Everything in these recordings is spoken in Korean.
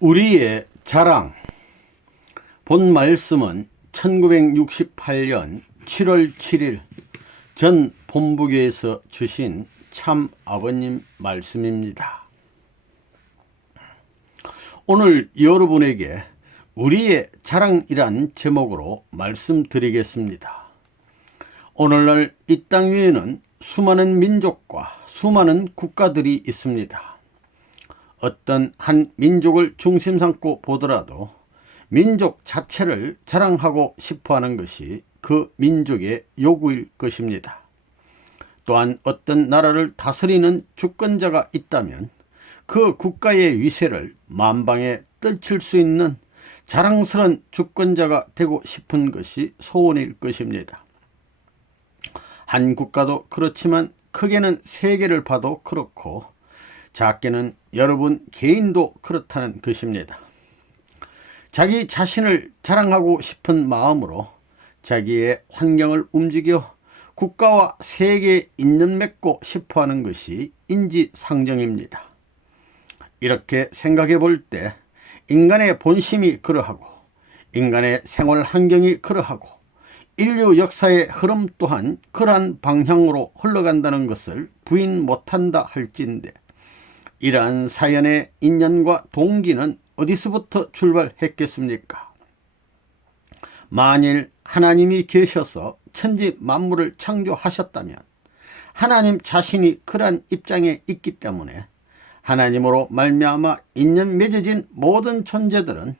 우리의 자랑. 본 말씀은 1968년 7월 7일 전 본부교에서 주신 참 아버님 말씀입니다. 오늘 여러분에게 우리의 자랑이란 제목으로 말씀드리겠습니다. 오늘날 이 땅 위에는 수많은 민족과 수많은 국가들이 있습니다. 어떤 한 민족을 중심 삼고 보더라도 민족 자체를 자랑하고 싶어하는 것이 그 민족의 요구일 것입니다. 또한 어떤 나라를 다스리는 주권자가 있다면 그 국가의 위세를 만방에 떨칠 수 있는 자랑스러운 주권자가 되고 싶은 것이 소원일 것입니다. 한 국가도 그렇지만 크게는 세계를 봐도 그렇고 작게는 여러분 개인도 그렇다는 것입니다. 자기 자신을 자랑하고 싶은 마음으로 자기의 환경을 움직여 국가와 세계에 인연 맺고 싶어하는 것이 인지상정입니다. 이렇게 생각해 볼 때 인간의 본심이 그러하고 인간의 생활 환경이 그러하고 인류 역사의 흐름 또한 그러한 방향으로 흘러간다는 것을 부인 못한다 할진대 이러한 사연의 인연과 동기는 어디서부터 출발했겠습니까? 만일 하나님이 계셔서 천지 만물을 창조하셨다면 하나님 자신이 그러한 입장에 있기 때문에 하나님으로 말미암아 인연 맺어진 모든 존재들은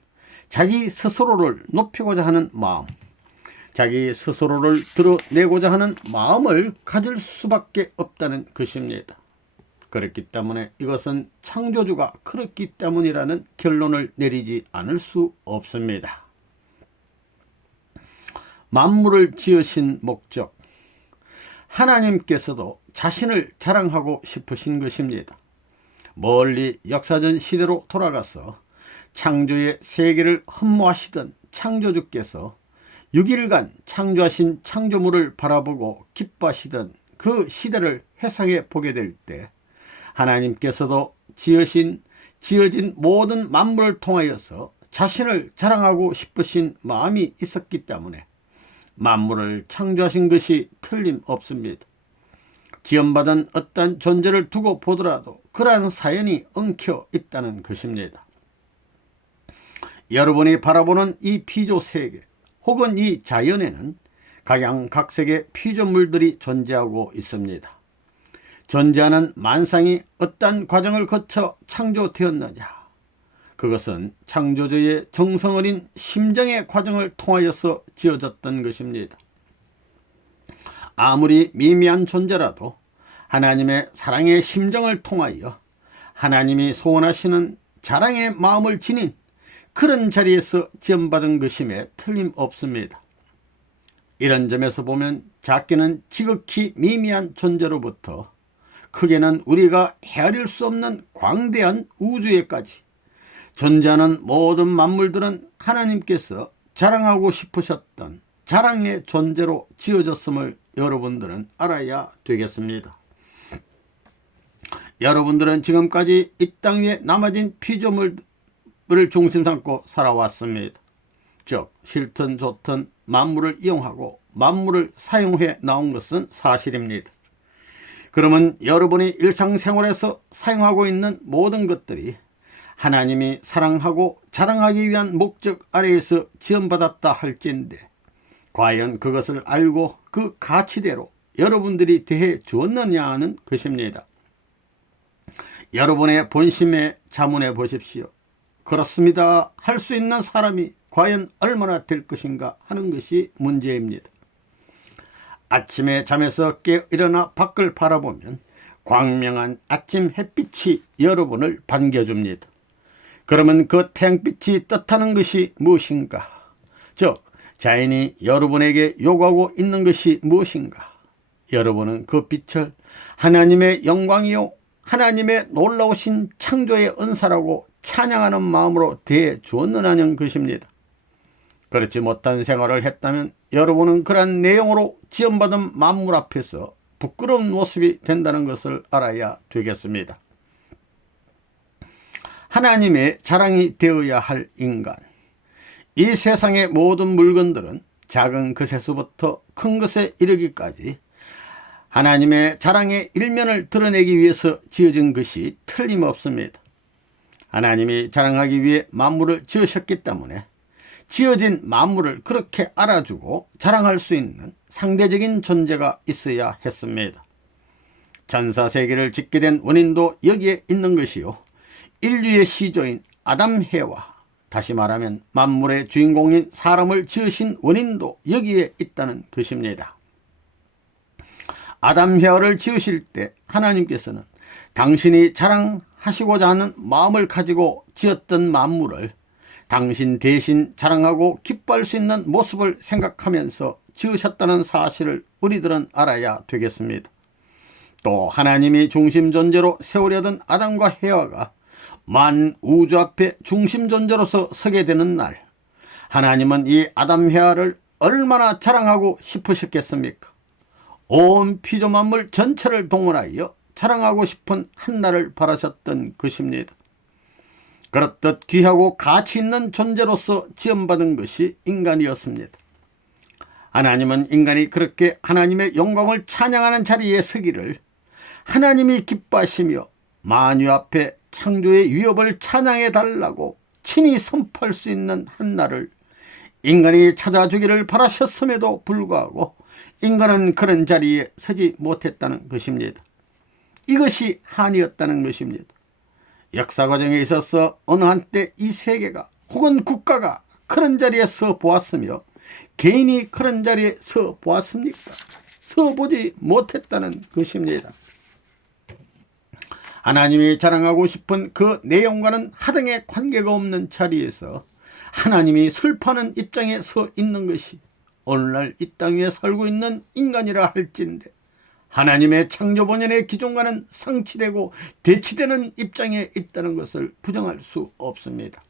자기 스스로를 높이고자 하는 마음, 자기 스스로를 드러내고자 하는 마음을 가질 수밖에 없다는 것입니다. 그렇기 때문에 이것은 창조주가 그렇기 때문이라는 결론을 내리지 않을 수 없습니다. 만물을 지으신 목적, 하나님께서도 자신을 자랑하고 싶으신 것입니다. 멀리 역사전 시대로 돌아가서 창조의 세계를 흠모하시던 창조주께서 6일간 창조하신 창조물을 바라보고 기뻐하시던 그 시대를 회상해 보게 될 때 하나님께서도 지어진 모든 만물을 통하여서 자신을 자랑하고 싶으신 마음이 있었기 때문에 만물을 창조하신 것이 틀림없습니다. 지원받은 어떤 존재를 두고 보더라도 그러한 사연이 엉켜 있다는 것입니다. 여러분이 바라보는 이 피조세계 혹은 이 자연에는 각양각색의 피조물들이 존재하고 있습니다. 존재하는 만상이 어떤 과정을 거쳐 창조되었느냐? 그것은 창조주의 정성어린 심정의 과정을 통하여서 지어졌던 것입니다. 아무리 미미한 존재라도 하나님의 사랑의 심정을 통하여 하나님이 소원하시는 자랑의 마음을 지닌 그런 자리에서 지원받은 것임에 틀림없습니다. 이런 점에서 보면 작게는 지극히 미미한 존재로부터 크게는 우리가 헤아릴 수 없는 광대한 우주에까지 존재하는 모든 만물들은 하나님께서 자랑하고 싶으셨던 자랑의 존재로 지어졌음을 여러분들은 알아야 되겠습니다. 여러분들은 지금까지 이 땅 위에 남아진 피조물을 중심 삼고 살아왔습니다. 즉 싫든 좋든 만물을 이용하고 만물을 사용해 나온 것은 사실입니다. 그러면 여러분이 일상생활에서 사용하고 있는 모든 것들이 하나님이 사랑하고 자랑하기 위한 목적 아래에서 지원받았다 할진대 과연 그것을 알고 그 가치대로 여러분들이 대해 주었느냐 하는 것입니다. 여러분의 본심에 자문해 보십시오. 그렇습니다 할 수 있는 사람이 과연 얼마나 될 것인가 하는 것이 문제입니다. 아침에 잠에서 깨어 일어나 밖을 바라보면 광명한 아침 햇빛이 여러분을 반겨줍니다. 그러면 그 태양빛이 뜻하는 것이 무엇인가? 즉 자연이 여러분에게 요구하고 있는 것이 무엇인가? 여러분은 그 빛을 하나님의 영광이요 하나님의 놀라우신 창조의 은사라고 찬양하는 마음으로 대해 주었느냐는 것입니다. 그렇지 못한 생활을 했다면 여러분은 그러한 내용으로 지원받은 만물 앞에서 부끄러운 모습이 된다는 것을 알아야 되겠습니다. 하나님의 자랑이 되어야 할 인간. 이 세상의 모든 물건들은 작은 것에서부터 큰 것에 이르기까지 하나님의 자랑의 일면을 드러내기 위해서 지어진 것이 틀림없습니다. 하나님이 자랑하기 위해 만물을 지으셨기 때문에 지어진 만물을 그렇게 알아주고 자랑할 수 있는 상대적인 존재가 있어야 했습니다. 전사세계를 짓게 된 원인도 여기에 있는 것이요, 인류의 시조인 아담 해와, 다시 말하면 만물의 주인공인 사람을 지으신 원인도 여기에 있다는 것입니다. 아담 해와를 지으실 때 하나님께서는 당신이 자랑하시고자 하는 마음을 가지고 지었던 만물을 당신 대신 자랑하고 기뻐할 수 있는 모습을 생각하면서 지으셨다는 사실을 우리들은 알아야 되겠습니다. 또 하나님이 중심 존재로 세우려던 아담과 해와가 만우주 앞에 중심 존재로서 서게 되는 날, 하나님은 이 아담 해와를 얼마나 자랑하고 싶으셨겠습니까? 온 피조 만물 전체를 동원하여 자랑하고 싶은 한날을 바라셨던 것입니다. 그렇듯 귀하고 가치 있는 존재로서 지음받은 것이 인간이었습니다. 하나님은 인간이 그렇게 하나님의 영광을 찬양하는 자리에 서기를 하나님이 기뻐하시며 만유 앞에 창조의 위협을 찬양해 달라고 친히 선포할 수 있는 한날을 인간이 찾아주기를 바라셨음에도 불구하고 인간은 그런 자리에 서지 못했다는 것입니다. 이것이 한이었다는 것입니다. 역사 과정에 있어서 어느 한때 이 세계가 혹은 국가가 그런 자리에 서 보았으며 개인이 그런 자리에 서 보았습니까? 서 보지 못했다는 것입니다. 하나님이 자랑하고 싶은 그 내용과는 하등의 관계가 없는 자리에서 하나님이 슬퍼하는 입장에 서 있는 것이 오늘날 이 땅 위에 살고 있는 인간이라 할진대 하나님의 창조 본연의 기존과는 상치되고 대치되는 입장에 있다는 것을 부정할 수 없습니다.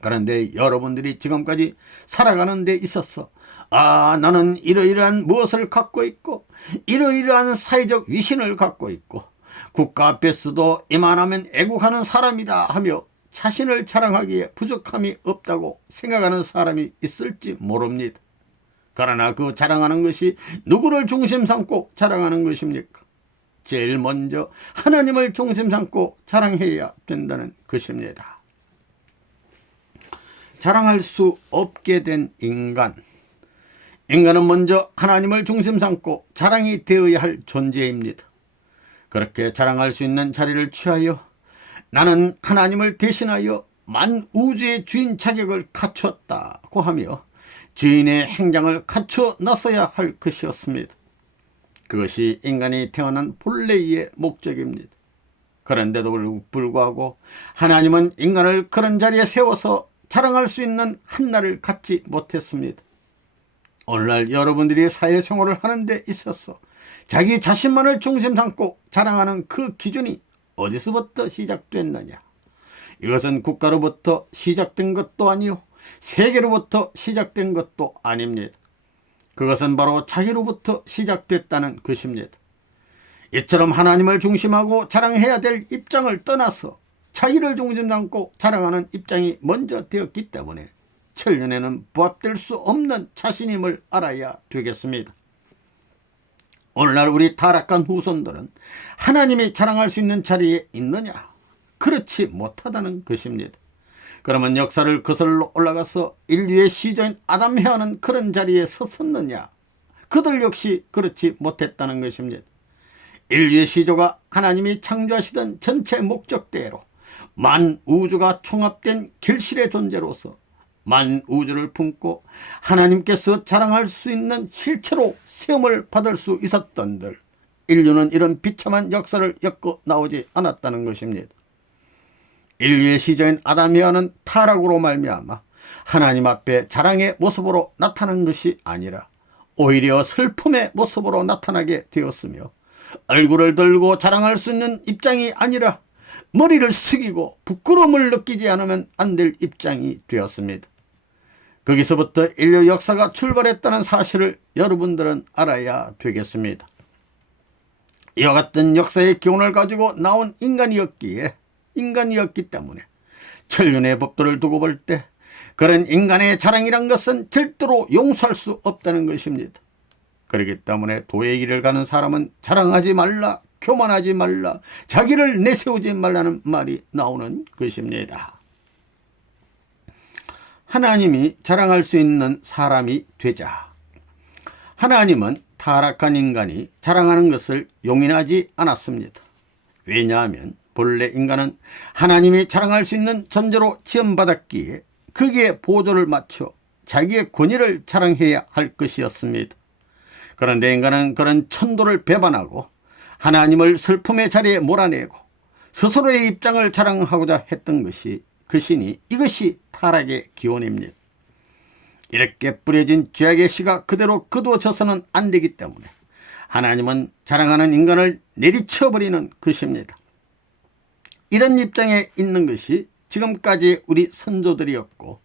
그런데 여러분들이 지금까지 살아가는 데 있어서 나는 이러이러한 무엇을 갖고 있고 이러이러한 사회적 위신을 갖고 있고 국가 앞에서도 이만하면 애국하는 사람이다 하며 자신을 자랑하기에 부족함이 없다고 생각하는 사람이 있을지 모릅니다. 그러나 그 자랑하는 것이 누구를 중심 삼고 자랑하는 것입니까? 제일 먼저 하나님을 중심 삼고 자랑해야 된다는 것입니다. 자랑할 수 없게 된 인간은 먼저 하나님을 중심 삼고 자랑이 되어야 할 존재입니다. 그렇게 자랑할 수 있는 자리를 취하여 나는 하나님을 대신하여 만우주의 주인 자격을 갖추었다고 하며 주인의 행장을 갖추어 놨어야 할 것이었습니다. 그것이 인간이 태어난 본래의 목적입니다. 그런데도 불구하고 하나님은 인간을 그런 자리에 세워서 자랑할 수 있는 한날을 갖지 못했습니다. 오늘날 여러분들이 사회생활을 하는 데 있어서 자기 자신만을 중심 삼고 자랑하는 그 기준이 어디서부터 시작됐느냐? 이것은 국가로부터 시작된 것도 아니요 세계로부터 시작된 것도 아닙니다. 그것은 바로 자기로부터 시작됐다는 것입니다. 이처럼 하나님을 중심하고 자랑해야 될 입장을 떠나서 자기를 중심 삼고 자랑하는 입장이 먼저 되었기 때문에 천년에는 부합될 수 없는 자신임을 알아야 되겠습니다. 오늘날 우리 타락한 후손들은 하나님이 자랑할 수 있는 자리에 있느냐? 그렇지 못하다는 것입니다. 그러면 역사를 거슬러 올라가서 인류의 시조인 아담 해와는 그런 자리에 섰었느냐? 그들 역시 그렇지 못했다는 것입니다. 인류의 시조가 하나님이 창조하시던 전체 목적대로 만우주가 총합된 결실의 존재로서 만우주를 품고 하나님께서 자랑할 수 있는 실체로 세움을 받을 수 있었던들, 인류는 이런 비참한 역사를 엮어 나오지 않았다는 것입니다. 인류의 시조인 아담 해와는 타락으로 말미암아 하나님 앞에 자랑의 모습으로 나타난 것이 아니라 오히려 슬픔의 모습으로 나타나게 되었으며, 얼굴을 들고 자랑할 수 있는 입장이 아니라 머리를 숙이고 부끄러움을 느끼지 않으면 안 될 입장이 되었습니다. 거기서부터 인류 역사가 출발했다는 사실을 여러분들은 알아야 되겠습니다. 이와 같은 역사의 기운을 가지고 나온 인간이었기에 인간이었기 때문에 천륜의 법도를 두고 볼 때 그런 인간의 자랑이란 것은 절대로 용서할 수 없다는 것입니다. 그렇기 때문에 도의 길을 가는 사람은 자랑하지 말라, 교만하지 말라, 자기를 내세우지 말라는 말이 나오는 것입니다. 하나님이 자랑할 수 있는 사람이 되자. 하나님은 타락한 인간이 자랑하는 것을 용인하지 않았습니다. 왜냐하면 본래 인간은 하나님이 자랑할 수 있는 존재로 지음받았기에 거기에 보조를 맞춰 자기의 권위를 자랑해야 할 것이었습니다. 그런데 인간은 그런 천도를 배반하고 하나님을 슬픔의 자리에 몰아내고 스스로의 입장을 자랑하고자 했던 것이 그 신이 이것이 타락의 기원입니다. 이렇게 뿌려진 죄악의 씨가 그대로 거두어져서는 안 되기 때문에 하나님은 자랑하는 인간을 내리쳐버리는 것입니다. 이런 입장에 있는 것이 지금까지 우리 선조들이었고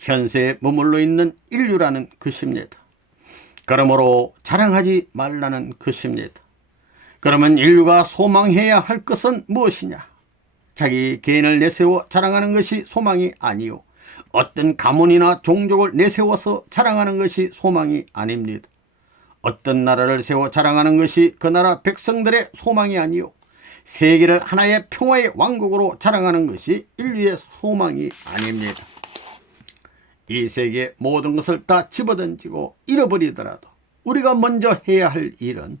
현세에 머물러 있는 인류라는 것입니다. 그러므로 자랑하지 말라는 것입니다. 그러면 인류가 소망해야 할 것은 무엇이냐? 자기 개인을 내세워 자랑하는 것이 소망이 아니요, 어떤 가문이나 종족을 내세워서 자랑하는 것이 소망이 아닙니다. 어떤 나라를 세워 자랑하는 것이 그 나라 백성들의 소망이 아니요, 세계를 하나의 평화의 왕국으로 자랑하는 것이 인류의 소망이 아닙니다. 이 세계 모든 것을 다 집어던지고 잃어버리더라도 우리가 먼저 해야 할 일은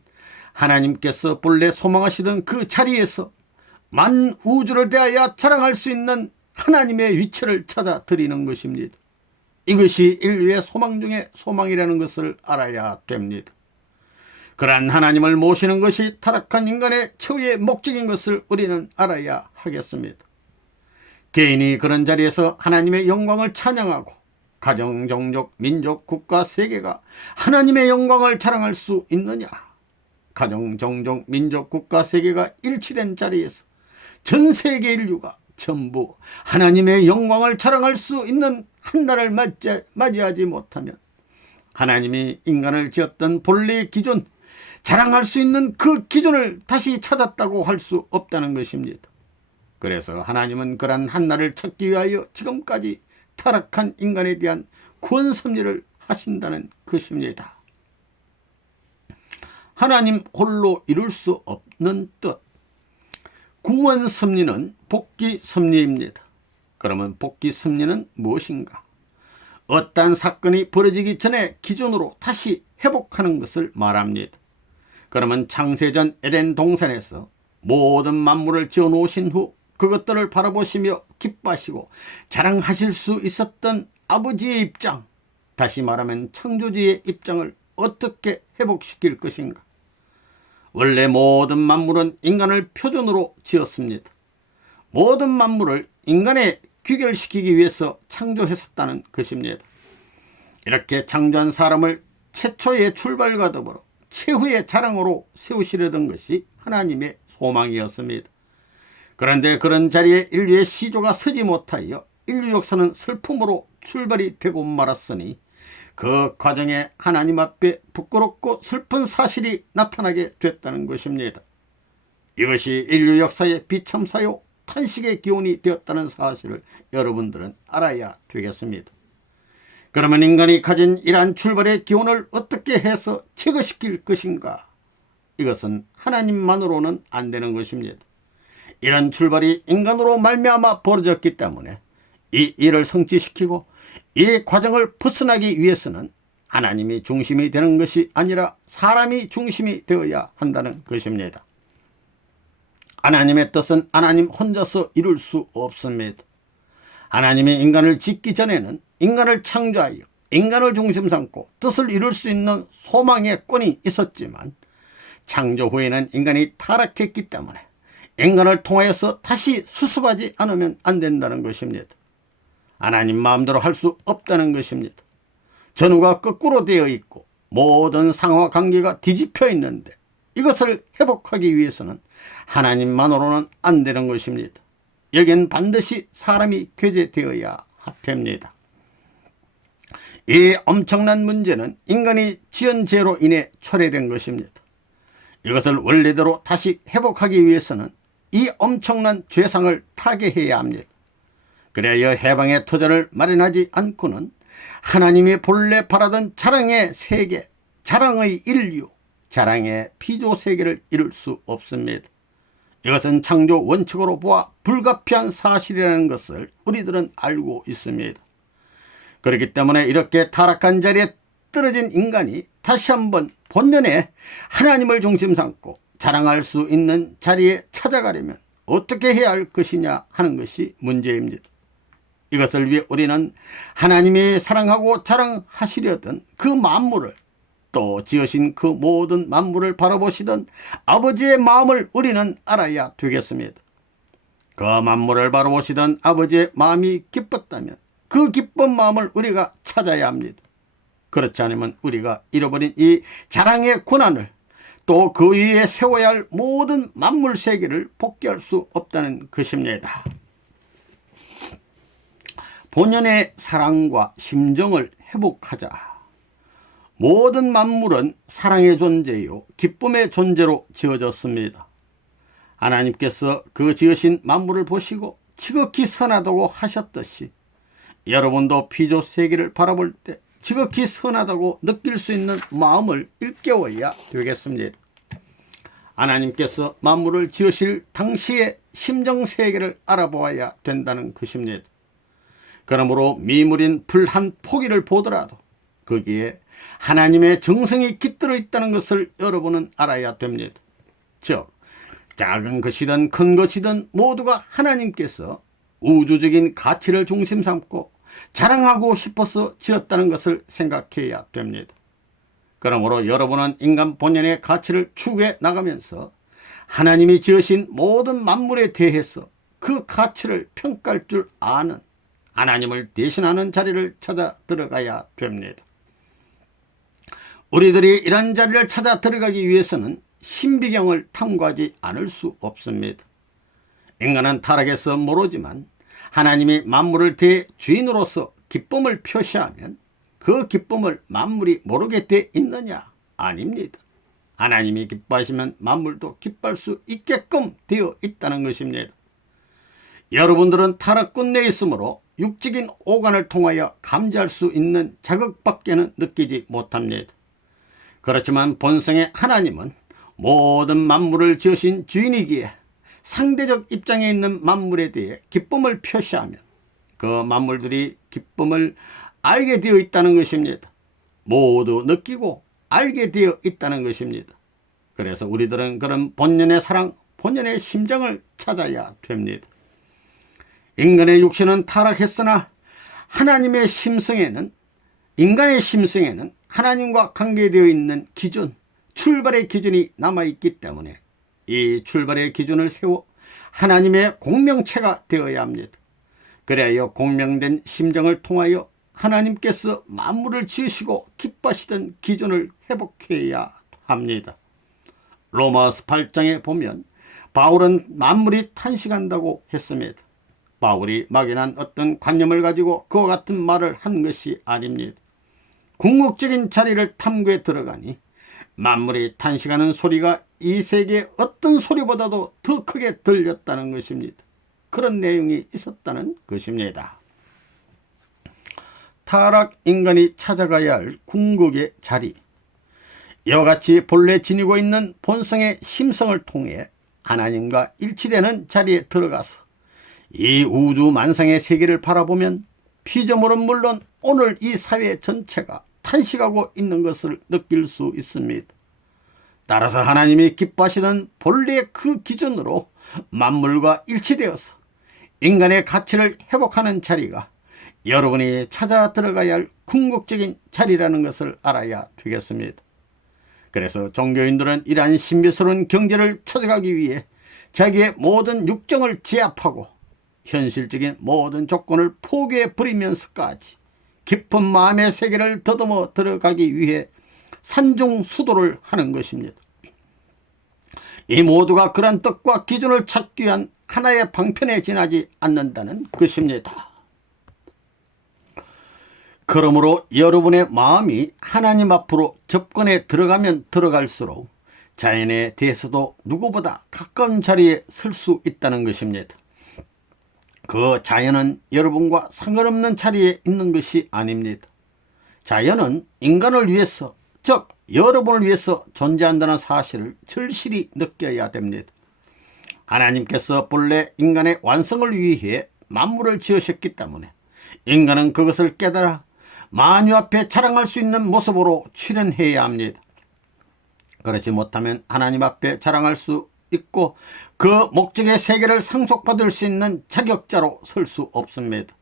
하나님께서 본래 소망하시던 그 자리에서 만우주를 대하여 자랑할 수 있는 하나님의 위치를 찾아 드리는 것입니다. 이것이 인류의 소망 중에 소망이라는 것을 알아야 됩니다. 그러한 하나님을 모시는 것이 타락한 인간의 최후의 목적인 것을 우리는 알아야 하겠습니다. 개인이 그런 자리에서 하나님의 영광을 찬양하고 가정, 종족, 민족, 국가, 세계가 하나님의 영광을 자랑할 수 있느냐? 가정, 종족, 민족, 국가, 세계가 일치된 자리에서 전 세계 인류가 전부 하나님의 영광을 자랑할 수 있는 한날을 맞이하지 못하면 하나님이 인간을 지었던 본래의 기존, 자랑할 수 있는 그 기준을 다시 찾았다고 할 수 없다는 것입니다. 그래서 하나님은 그러한 한날을 찾기 위하여 지금까지 타락한 인간에 대한 구원 섭리를 하신다는 것입니다. 하나님 홀로 이룰 수 없는 뜻, 구원 섭리는 복귀 섭리입니다. 그러면 복귀 섭리는 무엇인가? 어떠한 사건이 벌어지기 전에 기준으로 다시 회복하는 것을 말합니다. 그러면 창세전 에덴 동산에서 모든 만물을 지어 놓으신 후 그것들을 바라보시며 기뻐하시고 자랑하실 수 있었던 아버지의 입장, 다시 말하면 창조주의 입장을 어떻게 회복시킬 것인가? 원래 모든 만물은 인간을 표준으로 지었습니다. 모든 만물을 인간에 귀결시키기 위해서 창조했었다는 것입니다. 이렇게 창조한 사람을 최초의 출발과 더불어 최후의 자랑으로 세우시려던 것이 하나님의 소망이었습니다. 그런데 그런 자리에 인류의 시조가 서지 못하여 인류 역사는 슬픔으로 출발이 되고 말았으니 그 과정에 하나님 앞에 부끄럽고 슬픈 사실이 나타나게 됐다는 것입니다. 이것이 인류 역사의 비참사요 탄식의 기원이 되었다는 사실을 여러분들은 알아야 되겠습니다. 그러면 인간이 가진 이러한 출발의 기원을 어떻게 해서 제거시킬 것인가? 이것은 하나님만으로는 안 되는 것입니다. 이런 출발이 인간으로 말미암아 벌어졌기 때문에 이 일을 성취시키고 이 과정을 벗어나기 위해서는 하나님이 중심이 되는 것이 아니라 사람이 중심이 되어야 한다는 것입니다. 하나님의 뜻은 하나님 혼자서 이룰 수 없습니다. 하나님이 인간을 짓기 전에는 인간을 창조하여 인간을 중심 삼고 뜻을 이룰 수 있는 소망의 권이 있었지만 창조 후에는 인간이 타락했기 때문에 인간을 통하여서 다시 수습하지 않으면 안 된다는 것입니다. 하나님 마음대로 할 수 없다는 것입니다. 전후가 거꾸로 되어 있고 모든 상황 관계가 뒤집혀 있는데 이것을 회복하기 위해서는 하나님만으로는 안 되는 것입니다. 여긴 반드시 사람이 교제되어야 됩니다. 이 엄청난 문제는 인간이 지은 죄로 인해 초래된 것입니다. 이것을 원래대로 다시 회복하기 위해서는 이 엄청난 죄상을 타개해야 합니다. 그래야 해방의 터전을 마련하지 않고는 하나님이 본래 바라던 자랑의 세계, 자랑의 인류, 자랑의 피조 세계를 이룰 수 없습니다. 이것은 창조 원칙으로 보아 불가피한 사실이라는 것을 우리들은 알고 있습니다. 그렇기 때문에 이렇게 타락한 자리에 떨어진 인간이 다시 한번 본연의 하나님을 중심 삼고 자랑할 수 있는 자리에 찾아가려면 어떻게 해야 할 것이냐 하는 것이 문제입니다. 이것을 위해 우리는 하나님이 사랑하고 자랑하시려던 그 만물을, 또 지으신 그 모든 만물을 바라보시던 아버지의 마음을 우리는 알아야 되겠습니다. 그 만물을 바라보시던 아버지의 마음이 기뻤다면 그 기쁜 마음을 우리가 찾아야 합니다. 그렇지 않으면 우리가 잃어버린 이 자랑의 고난을, 또 그 위에 세워야 할 모든 만물 세계를 복귀할 수 없다는 것입니다. 본연의 사랑과 심정을 회복하자. 모든 만물은 사랑의 존재요 기쁨의 존재로 지어졌습니다. 하나님께서 그 지으신 만물을 보시고 지극히 선하다고 하셨듯이 여러분도 피조 세계를 바라볼 때 지극히 선하다고 느낄 수 있는 마음을 일깨워야 되겠습니다. 하나님께서 만물을 지으실 당시의 심정 세계를 알아보아야 된다는 것입니다. 그러므로 미물인 불 한 포기를 보더라도 거기에 하나님의 정성이 깃들어 있다는 것을 여러분은 알아야 됩니다. 즉, 작은 것이든 큰 것이든 모두가 하나님께서 우주적인 가치를 중심 삼고 자랑하고 싶어서 지었다는 것을 생각해야 됩니다. 그러므로 여러분은 인간 본연의 가치를 추구해 나가면서 하나님이 지으신 모든 만물에 대해서 그 가치를 평가할 줄 아는 하나님을 대신하는 자리를 찾아 들어가야 됩니다. 우리들이 이런 자리를 찾아 들어가기 위해서는 신비경을 탐구하지 않을 수 없습니다. 인간은 타락해서 모르지만 하나님이 만물을 대주인으로서 기쁨을 표시하면 그 기쁨을 만물이 모르게 돼 있느냐? 아닙니다. 하나님이 기뻐하시면 만물도 기뻐할 수 있게끔 되어 있다는 것입니다. 여러분들은 타락군 내에 있으므로 육적인 오간을 통하여 감지할 수 있는 자극밖에는 느끼지 못합니다. 그렇지만 본성의 하나님은 모든 만물을 지으신 주인이기에 상대적 입장에 있는 만물에 대해 기쁨을 표시하면 그 만물들이 기쁨을 알게 되어 있다는 것입니다. 모두 느끼고 알게 되어 있다는 것입니다. 그래서 우리들은 그런 본연의 사랑, 본연의 심정을 찾아야 됩니다. 인간의 육신은 타락했으나 하나님의 심성에는, 인간의 심성에는 하나님과 관계되어 있는 기준, 출발의 기준이 남아있기 때문에 이 출발의 기준을 세워 하나님의 공명체가 되어야 합니다. 그래야 공명된 심정을 통하여 하나님께서 만물을 지으시고 기뻐하시던 기준을 회복해야 합니다. 로마서 8장에 보면 바울은 만물이 탄식한다고 했습니다. 바울이 막연한 어떤 관념을 가지고 그와 같은 말을 한 것이 아닙니다. 궁극적인 자리를 탐구해 들어가니 만물이 탄식하는 소리가 이 세계의 어떤 소리보다도 더 크게 들렸다는 것입니다. 그런 내용이 있었다는 것입니다. 타락 인간이 찾아가야 할 궁극의 자리, 이와 같이 본래 지니고 있는 본성의 심성을 통해 하나님과 일치되는 자리에 들어가서 이 우주 만상의 세계를 바라보면 피조물은 물론 오늘 이 사회 전체가 탄식하고 있는 것을 느낄 수 있습니다. 따라서 하나님이 기뻐하시는 본래의 그 기준으로 만물과 일치되어서 인간의 가치를 회복하는 자리가 여러분이 찾아 들어가야 할 궁극적인 자리라는 것을 알아야 되겠습니다. 그래서 종교인들은 이러한 신비스러운 경제를 찾아가기 위해 자기의 모든 육정을 제압하고 현실적인 모든 조건을 포기해 버리면서까지 깊은 마음의 세계를 더듬어 들어가기 위해 산중수도를 하는 것입니다. 이 모두가 그런 뜻과 기준을 찾기 위한 하나의 방편에 지나지 않는다는 것입니다. 그러므로 여러분의 마음이 하나님 앞으로 접근해 들어가면 들어갈수록 자연에 대해서도 누구보다 가까운 자리에 설 수 있다는 것입니다. 그 자연은 여러분과 상관없는 자리에 있는 것이 아닙니다. 자연은 인간을 위해서, 즉 여러분을 위해서 존재한다는 사실을 절실히 느껴야 됩니다. 하나님께서 본래 인간의 완성을 위해 만물을 지으셨기 때문에 인간은 그것을 깨달아 만유 앞에 자랑할 수 있는 모습으로 출현해야 합니다. 그렇지 못하면 하나님 앞에 자랑할 수 있고 그 목적의 세계를 상속받을 수 있는 자격자로 설 수 없습니다.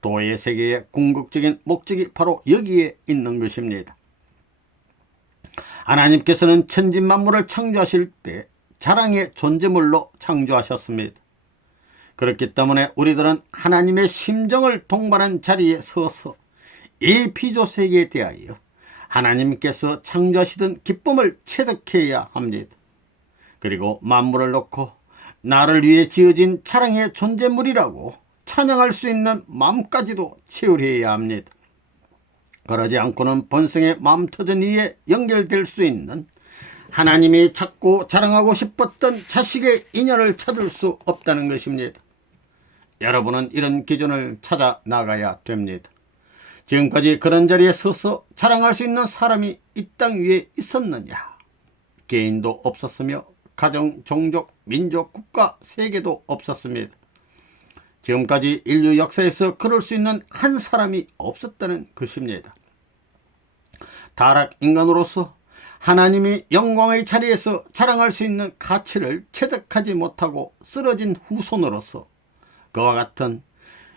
도의 세계의 궁극적인 목적이 바로 여기에 있는 것입니다. 하나님께서는 천지만물을 창조하실 때 자랑의 존재물로 창조하셨습니다. 그렇기 때문에 우리들은 하나님의 심정을 동반한 자리에 서서 이 피조세계에 대하여 하나님께서 창조하시던 기쁨을 체득해야 합니다. 그리고 만물을 놓고 나를 위해 지어진 자랑의 존재물이라고 찬양할 수 있는 마음까지도 채울해야 합니다. 그러지 않고는 본성의 마음터전 위에 연결될 수 있는 하나님이 찾고 자랑하고 싶었던 자식의 인연을 찾을 수 없다는 것입니다. 여러분은 이런 기준을 찾아 나가야 됩니다. 지금까지 그런 자리에 서서 자랑할 수 있는 사람이 이 땅 위에 있었느냐? 개인도 없었으며 가정, 종족, 민족, 국가, 세계도 없었습니다. 지금까지 인류 역사에서 그럴 수 있는 한 사람이 없었다는 것입니다. 타락 인간으로서 하나님이 영광의 자리에서 자랑할 수 있는 가치를 체득하지 못하고 쓰러진 후손으로서 그와 같은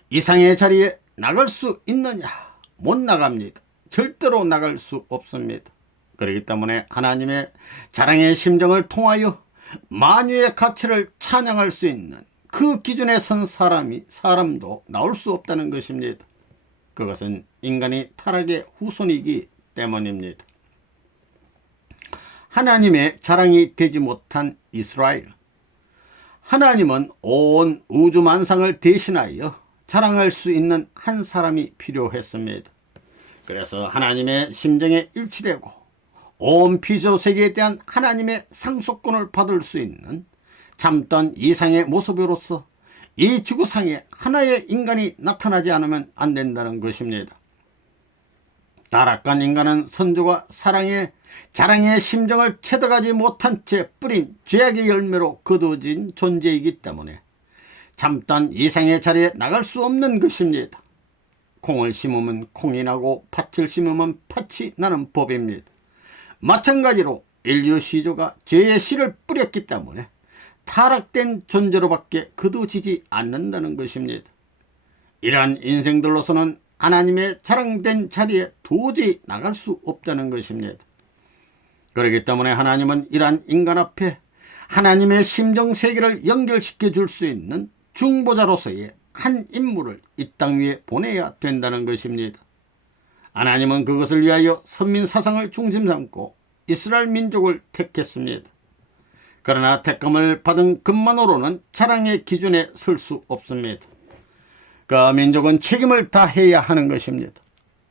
이상의 자리에 나갈 수 있느냐? 못 나갑니다. 절대로 나갈 수 없습니다. 그렇기 때문에 하나님의 자랑의 심정을 통하여 만유의 가치를 찬양할 수 있는 그 기준에 선 사람도 나올 수 없다는 것입니다. 그것은 인간이 타락의 후손이기 때문입니다. 하나님의 자랑이 되지 못한 이스라엘. 하나님은 온 우주 만상을 대신하여 자랑할 수 있는 한 사람이 필요했습니다. 그래서 하나님의 심정에 일치되고 온 피조세계에 대한 하나님의 상속권을 받을 수 있는 참던 이상의 모습으로서 이 지구상에 하나의 인간이 나타나지 않으면 안 된다는 것입니다. 타락한 인간은 선조가 사랑의 자랑의 심정을 체득하지 못한 채 뿌린 죄악의 열매로 거두어진 존재이기 때문에 참던 이상의 자리에 나갈 수 없는 것입니다. 콩을 심으면 콩이 나고 팥을 심으면 팥이 나는 법입니다. 마찬가지로 인류 시조가 죄의 씨를 뿌렸기 때문에 타락된 존재로밖에 거두어지지 않는다는 것입니다. 이러한 인생들로서는 하나님의 자랑된 자리에 도저히 나갈 수 없다는 것입니다. 그렇기 때문에 하나님은 이러한 인간 앞에 하나님의 심정세계를 연결시켜 줄 수 있는 중보자로서의 한 인물을 이 땅 위에 보내야 된다는 것입니다. 하나님은 그것을 위하여 선민사상을 중심 삼고 이스라엘 민족을 택했습니다. 그러나 택감을 받은 것만으로는 자랑의 기준에 설 수 없습니다. 그 민족은 책임을 다해야 하는 것입니다.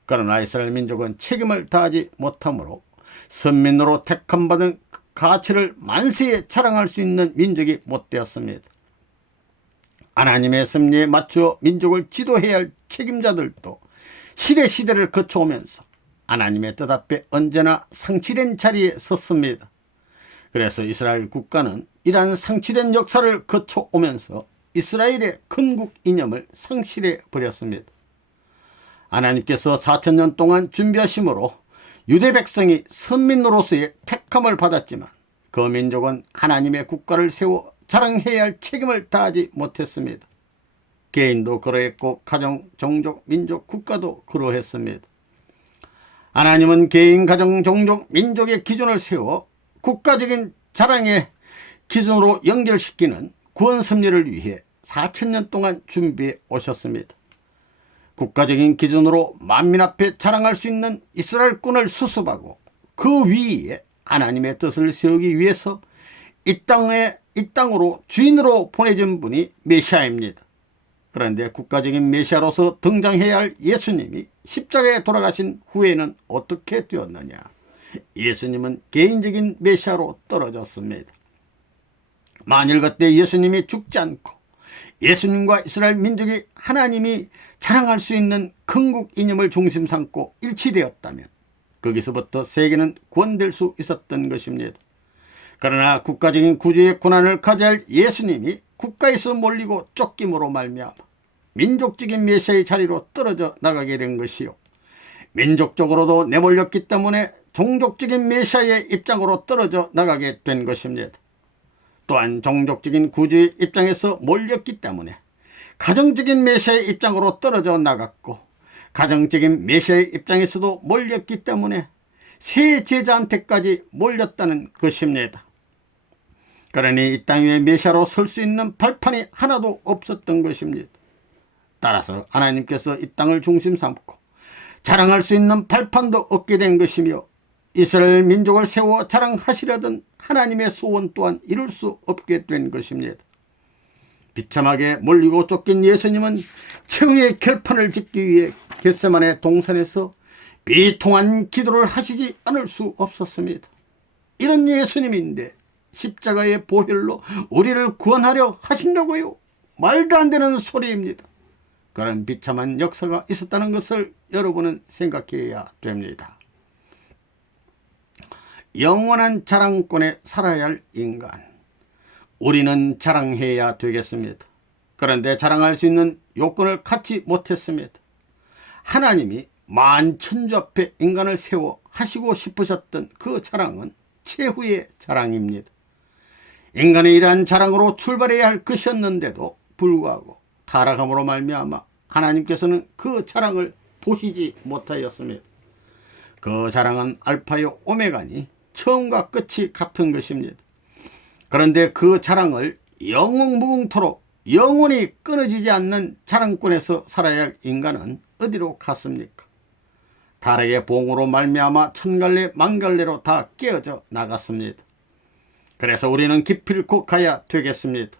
그러나 이스라엘 민족은 책임을 다하지 못하므로 선민으로 택함받은 가치를 만세에 자랑할 수 있는 민족이 못 되었습니다. 하나님의 섭리에 맞추어 민족을 지도해야 할 책임자들도 시대를 거쳐오면서 하나님의 뜻 앞에 언제나 상치된 자리에 섰습니다. 그래서 이스라엘 국가는 이러한 상치된 역사를 거쳐오면서 이스라엘의 건국 이념을 상실해 버렸습니다. 하나님께서 4000년 동안 준비하심으로 유대 백성이 선민으로서의 택함을 받았지만 그 민족은 하나님의 국가를 세워 자랑해야 할 책임을 다하지 못했습니다. 개인도 그러했고 가정, 종족, 민족, 국가도 그러했습니다. 하나님은 개인, 가정, 종족, 민족의 기준을 세워 국가적인 자랑의 기준으로 연결시키는 구원 섭리를 위해 4000년 동안 준비해 오셨습니다. 국가적인 기준으로 만민 앞에 자랑할 수 있는 이스라엘군을 수습하고 그 위에 하나님의 뜻을 세우기 위해서 이 땅으로 주인으로 보내진 분이 메시아입니다. 그런데 국가적인 메시아로서 등장해야 할 예수님이 십자가에 돌아가신 후에는 어떻게 되었느냐? 예수님은 개인적인 메시아로 떨어졌습니다. 만일 그때 예수님이 죽지 않고 예수님과 이스라엘 민족이 하나님이 자랑할 수 있는 건국 이념을 중심 삼고 일치되었다면 거기서부터 세계는 구원될 수 있었던 것입니다. 그러나 국가적인 구주의 고난을 가져야 할 예수님이 국가에서 몰리고 쫓김으로 말미암아 민족적인 메시아의 자리로 떨어져 나가게 된 것이요, 민족적으로도 내몰렸기 때문에 종족적인 메시아의 입장으로 떨어져 나가게 된 것입니다. 또한 종족적인 구주의 입장에서 몰렸기 때문에 가정적인 메시아의 입장으로 떨어져 나갔고, 가정적인 메시아의 입장에서도 몰렸기 때문에 새 제자한테까지 몰렸다는 것입니다. 그러니 이 땅 위에 메시아로 설 수 있는 발판이 하나도 없었던 것입니다. 따라서 하나님께서 이 땅을 중심 삼고 자랑할 수 있는 발판도 없게 된 것이며, 이스라엘 민족을 세워 자랑하시려던 하나님의 소원 또한 이룰 수 없게 된 것입니다. 비참하게 몰리고 쫓긴 예수님은 최후의 결판을 짓기 위해 겟세마네 동산에서 비통한 기도를 하시지 않을 수 없었습니다. 이런 예수님인데 십자가의 보혈로 우리를 구원하려 하신다고요? 말도 안 되는 소리입니다. 그런 비참한 역사가 있었다는 것을 여러분은 생각해야 됩니다. 영원한 자랑권에 살아야 할 인간, 우리는 자랑해야 되겠습니다. 그런데 자랑할 수 있는 요건을 갖지 못했습니다. 하나님이 만천주 앞에 인간을 세워 하시고 싶으셨던 그 자랑은 최후의 자랑입니다. 인간의 이러한 자랑으로 출발해야 할 것이었는데도 불구하고 타락함으로 말미암아 하나님께서는 그 자랑을 보시지 못하였습니다. 그 자랑은 알파요 오메가니 처음과 끝이 같은 것입니다. 그런데 그 자랑을 영웅무궁토록 영원히 끊어지지 않는 자랑권에서 살아야 할 인간은 어디로 갔습니까? 타락의 봉으로 말미암아 천갈래 만갈래로 다 깨어져 나갔습니다. 그래서 우리는 기필코 가야 되겠습니다.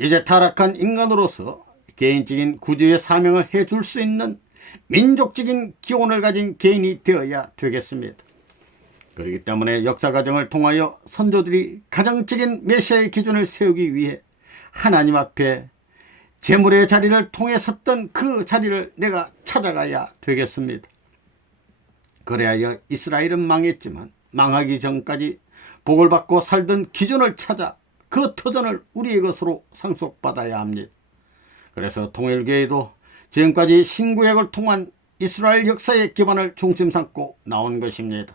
이제 타락한 인간으로서 개인적인 구주의 사명을 해줄 수 있는 민족적인 기원을 가진 개인이 되어야 되겠습니다. 그렇기 때문에 역사 과정을 통하여 선조들이 가정적인 메시아의 기준을 세우기 위해 하나님 앞에 제물의 자리를 통해 섰던 그 자리를 내가 찾아가야 되겠습니다. 그래야 이스라엘은 망했지만 망하기 전까지 복을 받고 살던 기준을 찾아 그 터전을 우리의 것으로 상속받아야 합니다. 그래서 통일교회도 지금까지 신구약을 통한 이스라엘 역사의 기반을 중심 삼고 나온 것입니다.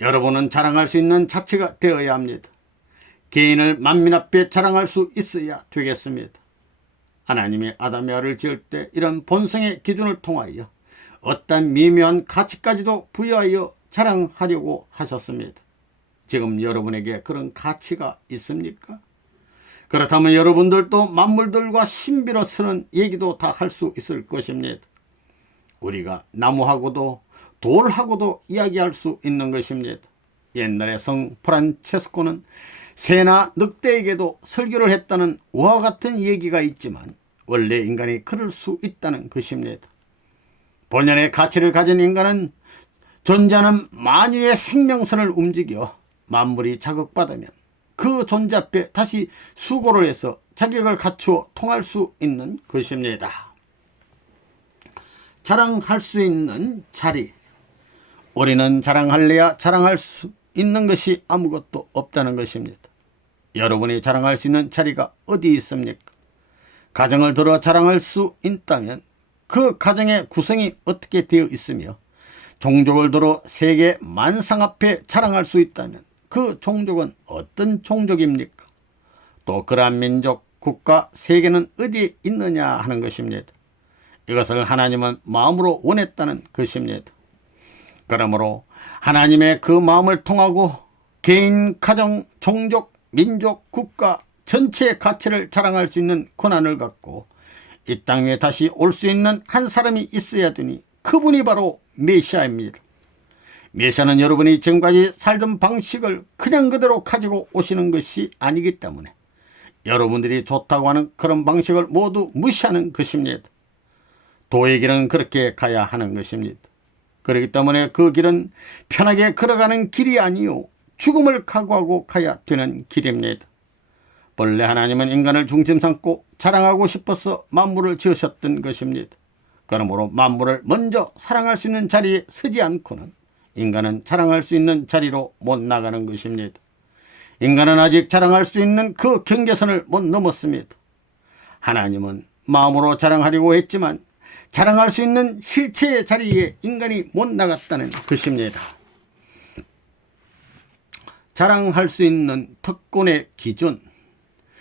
여러분은 자랑할 수 있는 자체가 되어야 합니다. 개인을 만민 앞에 자랑할 수 있어야 되겠습니다. 하나님이 아담의 아를 지을 때 이런 본성의 기준을 통하여 어떤 미묘한 가치까지도 부여하여 자랑하려고 하셨습니다. 지금 여러분에게 그런 가치가 있습니까? 그렇다면 여러분들도 만물들과 신비로서는 얘기도 다 할 수 있을 것입니다. 우리가 나무하고도 돌하고도 이야기할 수 있는 것입니다. 옛날에 성 프란체스코는 새나 늑대에게도 설교를 했다는 우화 같은 얘기가 있지만 원래 인간이 그럴 수 있다는 것입니다. 본연의 가치를 가진 인간은 존재하는 만유의 생명선을 움직여 만물이 자극받으면 그 존재 앞에 다시 수고를 해서 자격을 갖추어 통할 수 있는 것입니다. 자랑할 수 있는 자리, 우리는 자랑할래야 자랑할 수 있는 것이 아무것도 없다는 것입니다. 여러분이 자랑할 수 있는 자리가 어디 있습니까? 가정을 들어 자랑할 수 있다면 그 가정의 구성이 어떻게 되어 있으며, 종족을 들어 세계 만상 앞에 자랑할 수 있다면 그 종족은 어떤 종족입니까? 또 그러한 민족, 국가, 세계는 어디에 있느냐 하는 것입니다. 이것을 하나님은 마음으로 원했다는 것입니다. 그러므로 하나님의 그 마음을 통하고 개인, 가정, 종족, 민족, 국가 전체의 가치를 자랑할 수 있는 권한을 갖고 이 땅 위에 다시 올 수 있는 한 사람이 있어야 되니 그분이 바로 메시아입니다. 메시아는 여러분이 지금까지 살던 방식을 그냥 그대로 가지고 오시는 것이 아니기 때문에 여러분들이 좋다고 하는 그런 방식을 모두 무시하는 것입니다. 도의 길은 그렇게 가야 하는 것입니다. 그렇기 때문에 그 길은 편하게 걸어가는 길이 아니요 죽음을 각오하고 가야 되는 길입니다. 본래 하나님은 인간을 중심 삼고 자랑하고 싶어서 만물을 지으셨던 것입니다. 그러므로 만물을 먼저 사랑할 수 있는 자리에 서지 않고는 인간은 자랑할 수 있는 자리로 못 나가는 것입니다. 인간은 아직 자랑할 수 있는 그 경계선을 못 넘었습니다. 하나님은 마음으로 자랑하려고 했지만 자랑할 수 있는 실체의 자리에 인간이 못 나갔다는 것입니다. 자랑할 수 있는 특권의 기준.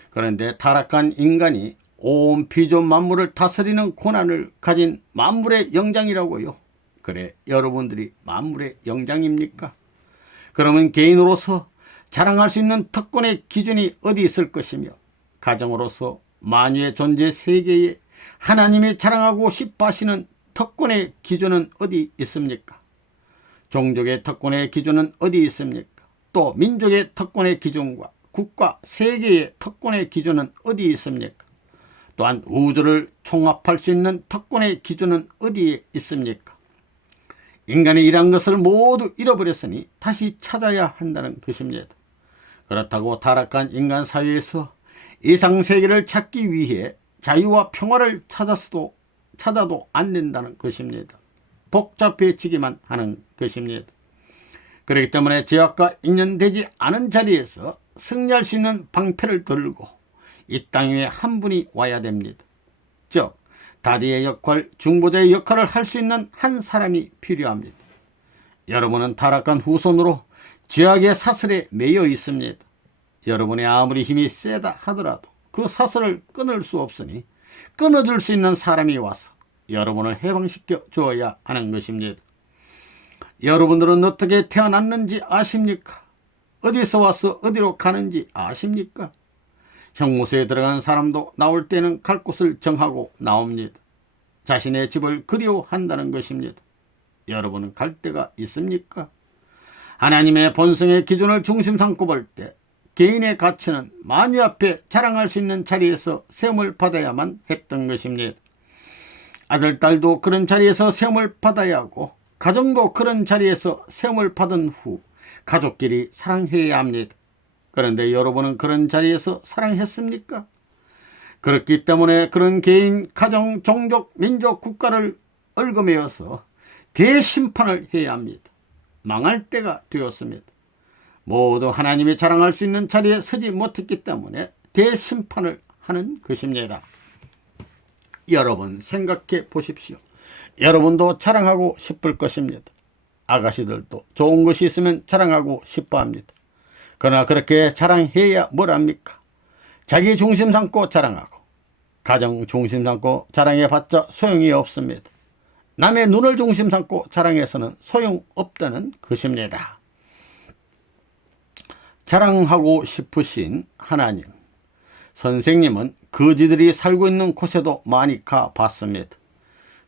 그런데 타락한 인간이 온 피조 만물을 다스리는 권한을 가진 만물의 영장이라고요. 그래, 여러분들이 만물의 영장입니까? 그러면 개인으로서 자랑할 수 있는 특권의 기준이 어디 있을 것이며, 가정으로서 만유의 존재 세계에 하나님이 자랑하고 싶어 하시는 특권의 기준은 어디 있습니까? 종족의 특권의 기준은 어디 있습니까? 또 민족의 특권의 기준과 국가, 세계의 특권의 기준은 어디 있습니까? 또한 우주를 총합할 수 있는 특권의 기준은 어디에 있습니까? 인간이 이러한 것을 모두 잃어버렸으니 다시 찾아야 한다는 것입니다. 그렇다고 타락한 인간 사회에서 이상세계를 찾기 위해 자유와 평화를 찾아도 안 된다는 것입니다. 복잡해지기만 하는 것입니다. 그렇기 때문에 죄악과 인연되지 않은 자리에서 승리할 수 있는 방패를 들고 이 땅 위에 한 분이 와야 됩니다. 즉 다리의 역할, 중보자의 역할을 할 수 있는 한 사람이 필요합니다. 여러분은 타락한 후손으로 죄악의 사슬에 매여 있습니다. 여러분의 아무리 힘이 세다 하더라도 그 사슬을 끊을 수 없으니 끊어줄 수 있는 사람이 와서 여러분을 해방시켜 주어야 하는 것입니다. 여러분들은 어떻게 태어났는지 아십니까? 어디서 와서 어디로 가는지 아십니까? 형무소에 들어간 사람도 나올 때는 갈 곳을 정하고 나옵니다. 자신의 집을 그리워한다는 것입니다. 여러분은 갈 데가 있습니까? 하나님의 본성의 기준을 중심 삼고 볼 때 개인의 가치는 만유 앞에 자랑할 수 있는 자리에서 세움을 받아야만 했던 것입니다. 아들, 딸도 그런 자리에서 세움을 받아야 하고 가정도 그런 자리에서 세움을 받은 후 가족끼리 사랑해야 합니다. 그런데 여러분은 그런 자리에서 사랑했습니까? 그렇기 때문에 그런 개인, 가정, 종족, 민족, 국가를 얽어매어서 대심판을 해야 합니다. 망할 때가 되었습니다. 모두 하나님이 자랑할 수 있는 자리에 서지 못했기 때문에 대심판을 하는 것입니다. 여러분 생각해 보십시오. 여러분도 자랑하고 싶을 것입니다. 아가씨들도 좋은 것이 있으면 자랑하고 싶어 합니다. 그러나 그렇게 자랑해야 뭐랍니까? 자기 중심 삼고 자랑하고 가정 중심 삼고 자랑해봤자 소용이 없습니다. 남의 눈을 중심 삼고 자랑해서는 소용없다는 것입니다. 자랑하고 싶으신 하나님, 선생님은 거지들이 살고 있는 곳에도 많이 가봤습니다.